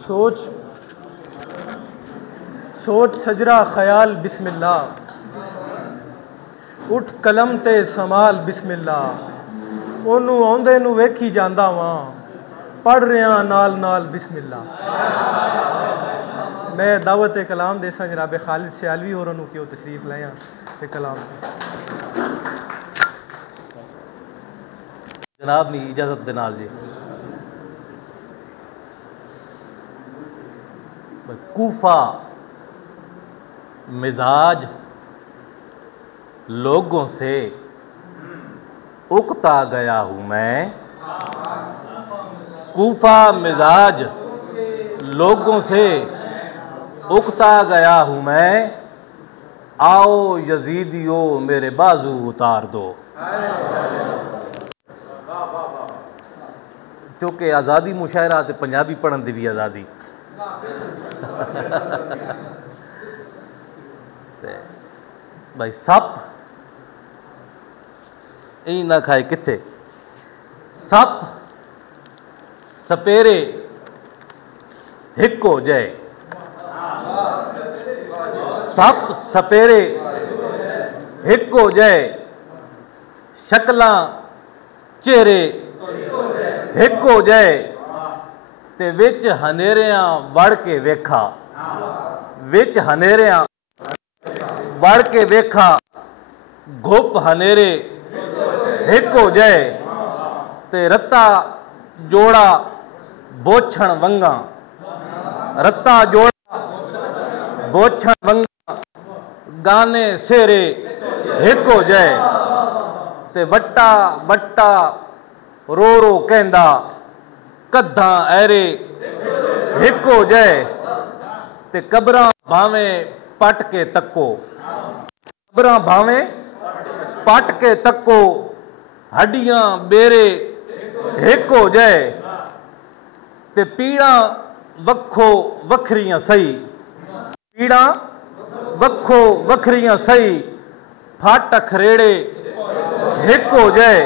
सोच सोच सजरा ख्याल बिस्मिल्लाह, उठ कलम ते समाल बिस्मिल्लाह, ओनू आउंदे नू वेखी जांदा वां, पढ़ रहा नाल नाल बिस्मिल्लाह। मैं दावत कलाम देसा जनाब खालिद सियालवी और क्यों तशरीफ लाया ते कलाम जनाब नी इजाजत दे नाल जी। कूफा मिजाज लोगों से उकता गया हूँ मैं, कूफा मिजाज लोगों से उकता गया हूँ मैं, आओ यजीदियो मेरे बाजू उतार दो। क्योंकि आज़ादी मुशायरा ते पंजाबी पढ़न दी भी आज़ादी भाई सप ई ना खाए किथे, सप सपेरे हिक हो जाए, सप सपेरे हिक हो जाए, शक्लां चेहरे हिक हो जाए, ते विच हनेरियां वड़ के वेखा, विच हनेरियां वड़ के वेखा, घुप हनेरे हिक हो जाए, ते रत्ता जोड़ा बोछण वंगा, रत्ता जोड़ा बोछण वंगा, गाने सेरे हिक हो जाए, ते वट्टा वट्टा रो रो कहंदा, कद्दां ऐरे हिक हो जाए, ते कबरां भावें पट के तको, कबरां भावें पट के तको, हड्डियां बेरे हिक हो जाए, ते पीड़ां वक्खो वखरियां सही, पीड़ां वक्खो वखरियां सही, फट अखरेड़े हिक हो जाए,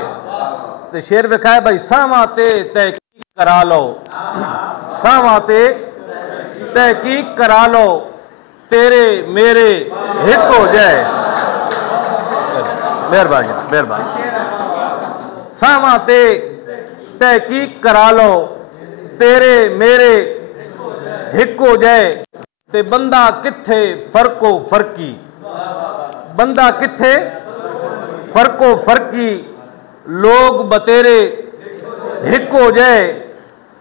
ते शेर विखाए भाई सावां ते तहकीक करा लो, सावां ते तहकीक करा लो, तेरे मेरे हिक हो जाए। मेहरबानी मेहरबानी। सावां ते तहकीक करा लो, तेरे मेरे हिक हो जाए, ते बंदा किथे फर्को फर्की, बंदा किथे फर्को फर्की, लोग बतेरे हिक हो जाए,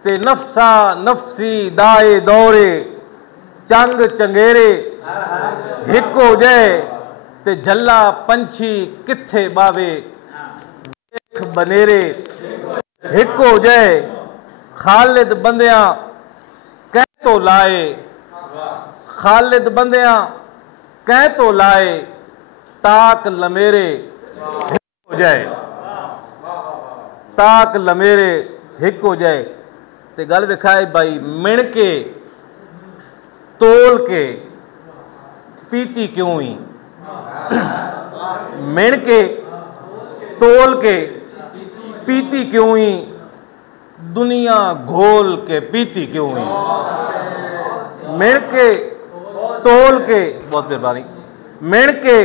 ते नफसा नफसी दाए दौरे, चंग चंगेरे हिक हो जाए, ते झल्ला पंछी किथे बावे, देख बनेरे हिक हो जाए, खालिद बंदियां कह तो लाए, खालिद बंदियां कह तो लाए, ताक लमेरे हिक हो जाए, ताक लमेरे हिक हो जाए। ते गल विखाए भाई मिण के तोल के पीती क्यों ही, मिण के तोल के पीती क्यों ही, दुनिया घोल के पीती क्यों ही, मिण के तोल के, बहुत मेहरबानी, मिण के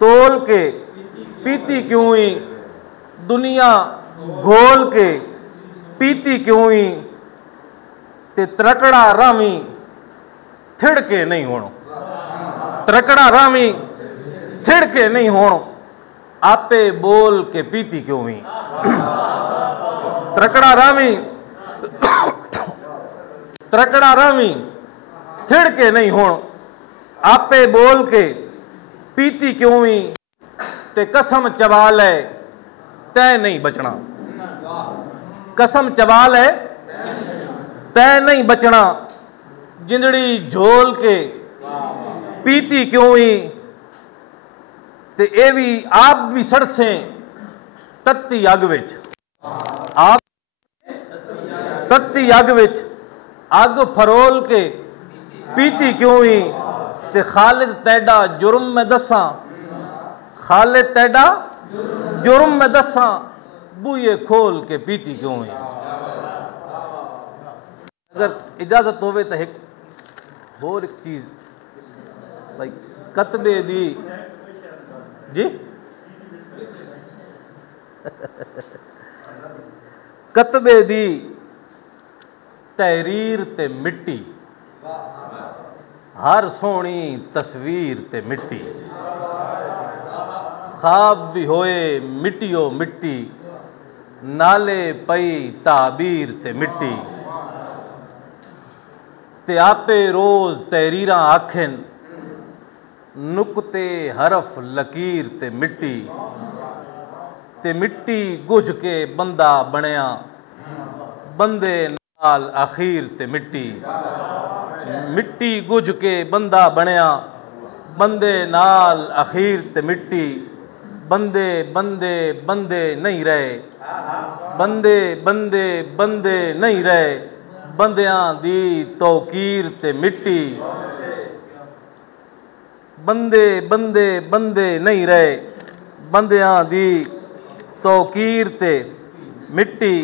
तोल के पीती क्यों ही, दुनिया घोल के पीती क्यों ही, ते त्रकड़ा रावी थिड़ के नहीं होणो, त्रकड़ा रावी थिड़ के नहीं होणो, आपे बोल के पीती क्यों ही, त्रकड़ा रावी त्रकड़ा रावी थिड़ के नहीं होणो, आपे बोल के पीती क्यों ही, ते कसम चबा ले तै नहीं बचना, कसम चबा ले तै नहीं बचना, जिंदड़ी झोल के पीती क्यों ही, ते ये भी आप भी सड़से तत्ती अग विच, आप तत्ती अग विच अग फरोल के पीती क्यों ही, ते खालिद तैडा जुर्म में दसा, खालिद तैडा जुर्म में दसा, बूहे खोल के पीती क्यों ही। अगर इजाजत होवे तो एक होर एक चीज भाई कतबे दी जी कतबे दी तहरीर ते मिट्टी हर सोहनी तस्वीर ते मिट्टी ख्वाब भी होए मिट्टियो मिट्टी नाले पई ताबीर ते मिट्टी ते आपे रोज तहरीर आखन नुकते हरफ लकीर ते मिट्टी गुझ के बंदा बनया बंदे नाल आखिर ते मिट्टी गुझ के बंदा बनया बंदे नाल आखिर ते मिट्टी बंदे बंदे बंदे नहीं रहे बंदे बंदे बंदे नहीं रहे बंदियां दी तौकीर ते मिट्टी बंदे बंदे बंदे नहीं रहे बंदियां दी तौकीर ते मिट्टी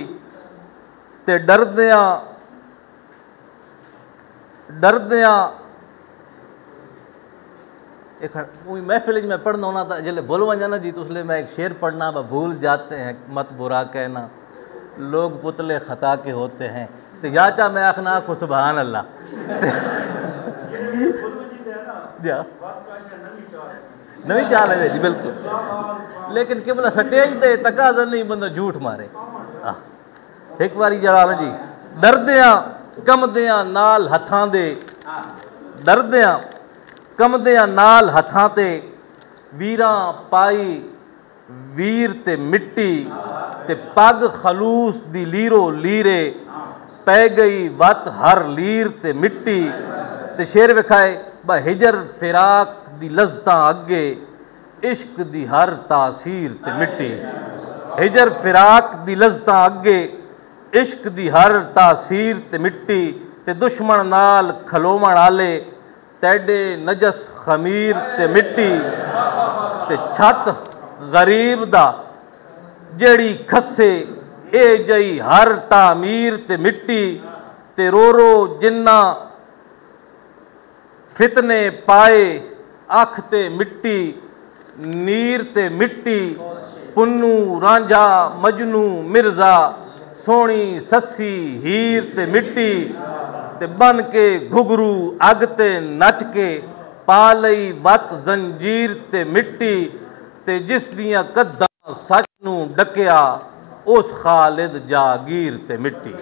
ते डरदियां डरदियां एक महफिल में पढ़ना होना था जल्द बोल वंजा ना जी तो उसलिए मैं एक शेर पढ़ना भूल जाते हैं मत बुरा कहना लोग पुतले खता के होते हैं तो या चाह मैं आखना आखो सुभान अल्लाह नवी चाल है जी बिल्कुल लेकिन के बोला स्टेज दे तकाजा नहीं बंदा झूठ मारे एक बारी जरा ना जी डरदियां कमदियां नाल हथां दे डरदियां कमदियां नाल हथां ते वीरां पाई वीर ते मिट्टी ते पग खलूस दी लीरो लीरे पै गई वत हर लीर ते मिट्टी ते शेर विखाए ब हिजर फिराक दी लज़्ज़तां अगे इश्क दी हर तासीर ते मिट्टी हिजर फिराक दी लज़्ज़तां अगे इश्क दी हर तासीर ते मिट्टी ते दुश्मन नाल खलोवण आले तेडे नजस खमीर ते मिट्टी ते छत गरीब दा जेड़ी खसे ए जई हर तामीर ते मिट्टी ते रो रो जिन्ना फितने पाए अख ते मिट्टी नीर ते मिट्टी पुन्नू रांझा मजनू मिर्जा सोनी सस्सी हीर ते मिट्टी ते बन के घुघरू अग ते नच के पा लई वत जंजीर ते मिट्टी ते जिस दियां कद्दां सच नू डकिया उस खालिद जागीर ते मिट्टी।